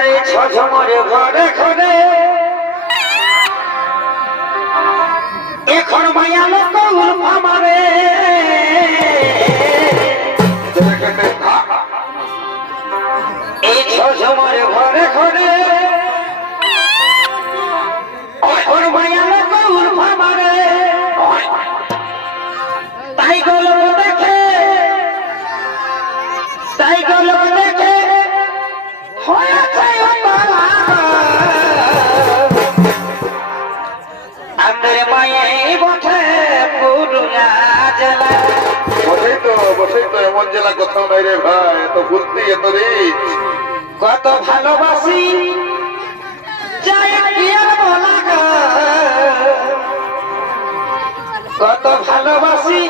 আরে ঝমরে ঘরে ঘরে। এখন মায়া লোক আমারে এই ঝমরে ঘরে ঘরে। এমন জেলা কোথাও নাই রে ভাই এত ফুর্তি এত রিচ কত ভালোবাসি। কত ভালোবাসি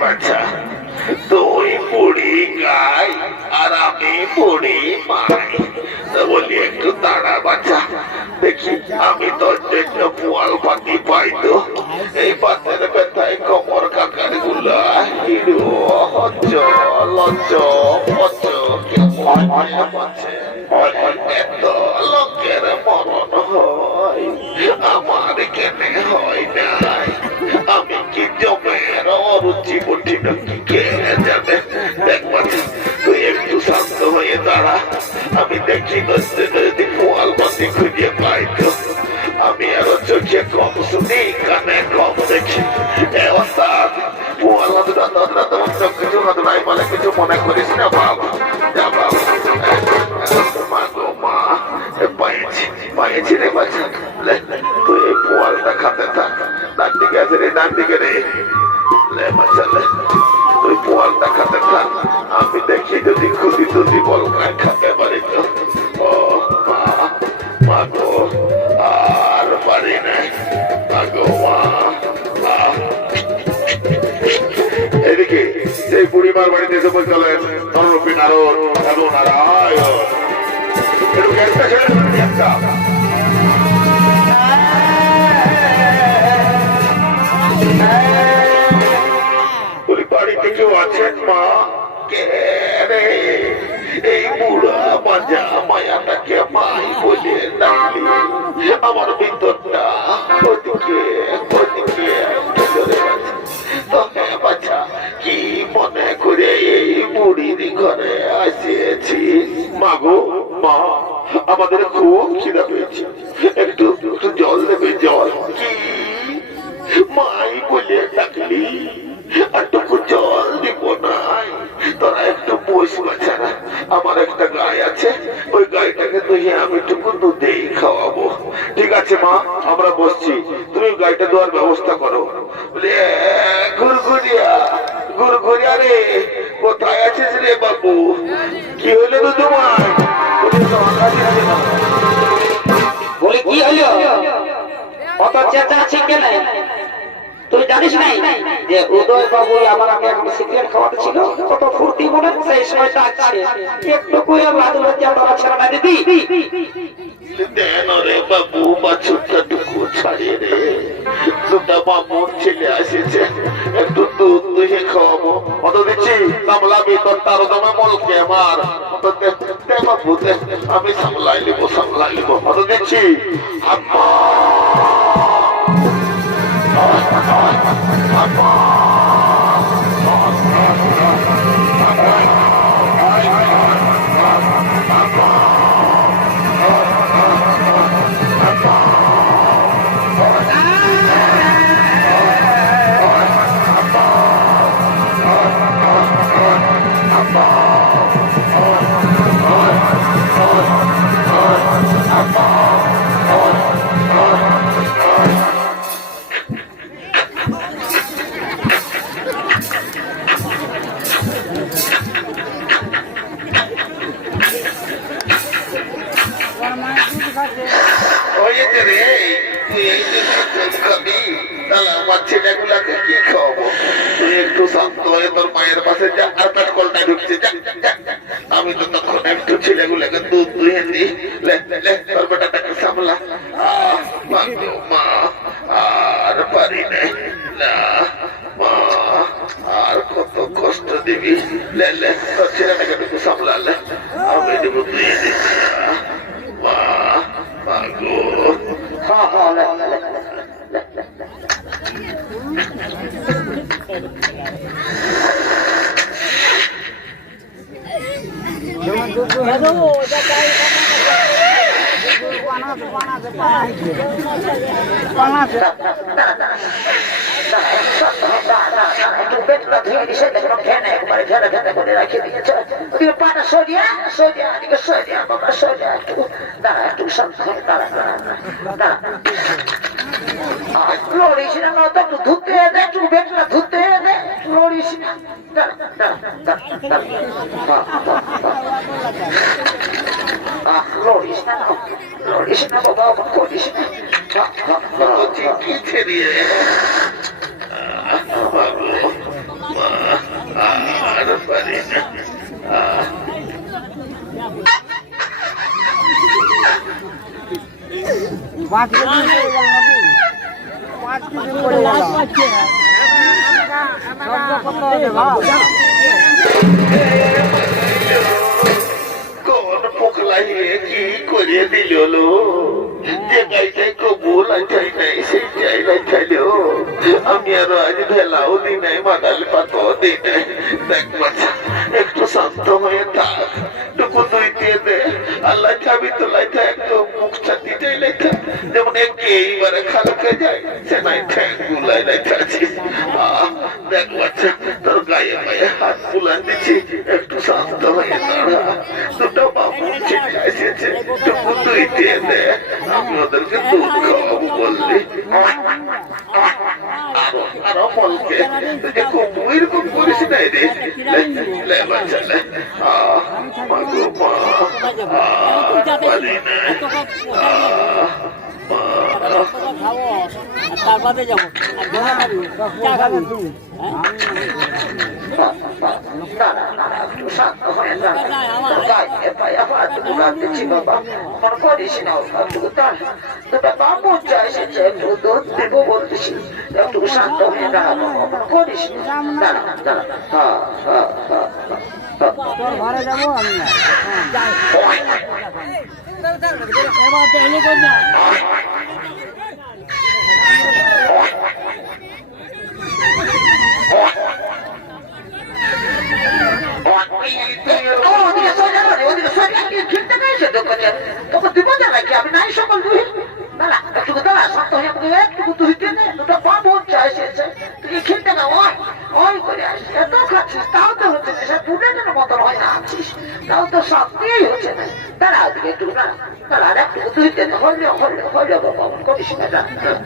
বাচ্চা, তুই পুড়ি গাই আর আমি পুড়ি মাই। বলি, একটু দাঁড়া বাচ্চা, দেখি, আমি তোর জন্য পোয়াল পাতি পাই তো। এই পাতের ব্যথায় কমর কাকারগুলা হিরো হচ্ছ কেমন আছে এত লোকের মরণ হয়, আমার কেনে হয় নাই। হয়ে আমি দেখি কিছু মনে করিস না বাবা বাবা মা গো মা এ পায়েছি পায়েছি রে রে ডান দিকে রে তুই পোয়ালটা খাতে থাক। আমি দেখি যদি খুদি তুদি বল খাতে পারি তো। ও মা মা গো, আর পারি না মা গো, মা। এদিকে সেই বুড়িমার বাড়িতে এসে বলছিলেন নররূপী নারদ এবং নারায়ণ একটু। ওই বাড়িতে কেউ আছেন মা কে রে এই বুড়া মাজা মায়াটাকে মাই বলে আমার ভিতরটা মনে করে এই বুড়ির ঘরে আসিয়েছি মাগো মা আমাদের খুব খিদা পেয়েছে একটু একটু জল দেবে জল কি আমরা বসছি, তুমি গাড়িটা দেওয়ার ব্যবস্থা করো। ঘুরঘুরিয়া ঘুরঘুরিয়া রে, কোথায় আছিস রে বাবু কি হইল তো তোমার? বলে। কি হলো অত চেঁচাচ্ছি কেন? তুই জানিস নাই যে উদয় বাবু আমার আগে এখন সিগারেট খাওয়াতে ছিল? কত ফুর্তি মনে সেই সময় ডাকছে একটু কই লাজ লজ্জা তোরা ছেড়ে না দিদি দেন রে বাবু বাছুরটা টুকু ছাড়িয়ে রে দুটা মামুর ছেলে আসেছে, একটু দুধ দুহে খাওয়াবো। অত দিচ্ছি, সামলাবি, তোর তার দামে মলকে আমার। বাবু আমি সামলাই লিবো সামলাই লিবো অত দিচ্ছি। আম্মা হয়েছে তুই একটু শান্ত তোর মায়ের পাশে যা, আর পেট কলটা। আমি তো তখন একটু ছেলেগুলাকে দুধ দুহে দিই। লে লে, তোর বেটাটাকে সামলা। মা আর পারি না। মা, আর কত কষ্ট দিবি। লে লে, তোর ছেলেটাকে একটু সামলালে আমি দেবো দুয়ে দিচ্ছি মা মা গো হ্যাঁ হ্যাঁ লে, লে, লে, লে, লে, লে। একটু পেটটা ধুয়ে দিছে দেখুন ফেনে একবারে ফেনে ফেনে করে রাখি দিয়েছে ওদিকে পাটা সরিয়া সরিয়া এদিকে সরিয়া বাবা সরিয়া একটু দাঁড়া একটু শান্ত হয়ে দাঁড়া দাঁড়া দাঁড়া লড়িস না না তো একটু ধুতে দে একটু পেটটা ধুতে দে লড়িস না দাঁড়া দাঁড়া দাঁড়া দাঁড়া বাহ, বাহ, বাহ। আহ, লড়িস না না লড়িস না বাবা করিস আর পারি না পাঁচ কেজি পড়ে গেল কোন পোকলাইয়ে কি করে দিল আমি আরও আজ ভেলাও দি নাই মাদাল পাতাও দি নাই। দেখ বাচ্চা একটু শান্ত হয়ে থাক, টুকু দিয়ে দে। আল্লাহ চাবি তোলাই একদম মুখটা যেমন একে এইবারে খালকে যায়? সে নাই ঠ্যাং গুলাই গায়ে গায়ে হাত বুলান দিচ্ছি একটু শান্ত হয়ে দুটো বাবু ছেলে এসেছে। ওদেরকে দুধ খাওয়াবো বললি। আরও আরও তুই খুব করিস নাই রে। বাচ্চা আহ মাগো মা। পারি মা খাব আর তারপরে যাব। চা খাবি? বাবু চাইছে একটু দুধ দেব বলতেছি একটু শান্ত হয়ে দাঁড়াবো করিস দাঁড়া দাঁড়া হ্যাঁ হ্যাঁ হ্যাঁ তোর ঘরে যাব আমি না এবার দেখলে কর না ওদিকে সোজা করে ওদিকে সোজা কি খেলতে গেছে দোকানে দিব না কি আমি নাই সকল দুই একটু দাঁড়া হয়ে আমাকে নে দুটো তুই খেলতে না ওই ওই করে আসিস। এত খাচ্ছিস তাও তো হচ্ছে না সে পুডেনের মতন হয় না আছিস। তাও তো সত্যিই হচ্ছে না। দাঁড়া ওদিকে একটু দাঁড়া দাঁড়া আর একটু দুইতে নে হইলে হইলে হইলে বাবা করিস না দাঁড়া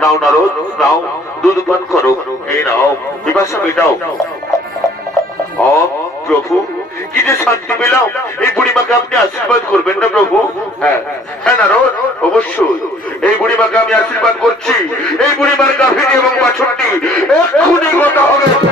নাও নারদ নাও দুধ পান করো এই নাও বিপাশা মেটাও ও প্রভু কি যে শান্তি পেলাম এই বুড়িমাকে আপনি আশীর্বাদ করবেন না প্রভু হ্যাঁ হ্যাঁ নারদ অবশ্যই এই বুড়িমাকে আমি আশীর্বাদ করছি। এই বুড়িমার গাভীনি এবং বাছরটি এক্ষুনি কথা হবে।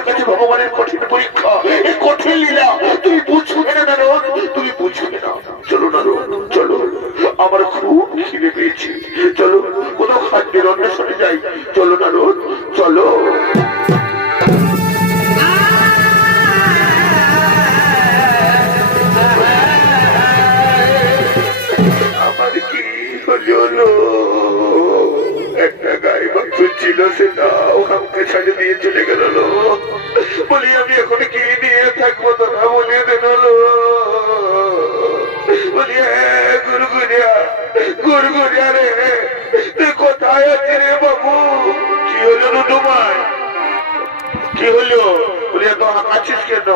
ছিল সেটা ছাড়ে দিয়ে চলে গেল। বলি, আমি এখন কি নিয়ে থাকব তোরা বলিয়ে দেন। বলি রে বাবু? কি হলো কি হলো? বলি কেন?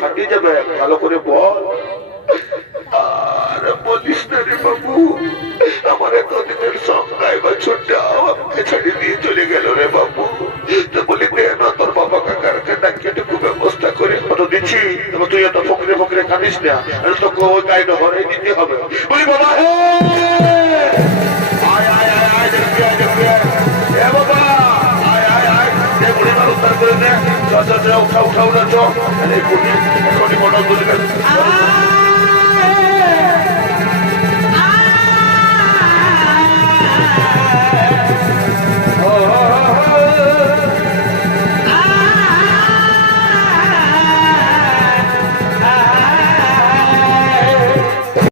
ফাটিয়ে যাবে, ভালো করে বল। আর বলিস না রে বাবু আমার এতদিনের সংজ্ঞায় বা ছোটটাও আমাকে ছেড়ে দিয়ে চলে গেল রে বাবু তো বলি দে না তোর বাবা কাকারকে ডাকিয়ে একটু ব্যবস্থা করে কত দিচ্ছি তুই এত ফকরে ফকরে কাঁদিস না তোকে ওই গাইড হরে দিতে হবে বলি বাবা আয় আয় আয় আয় দেখবি আয় দেখবি এ